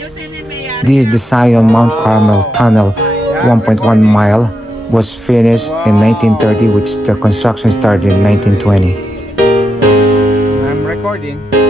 This is the Zion Mount Carmel Tunnel, 1.1 mile, was finished in 1930, which the construction started in 1920. I'm recording.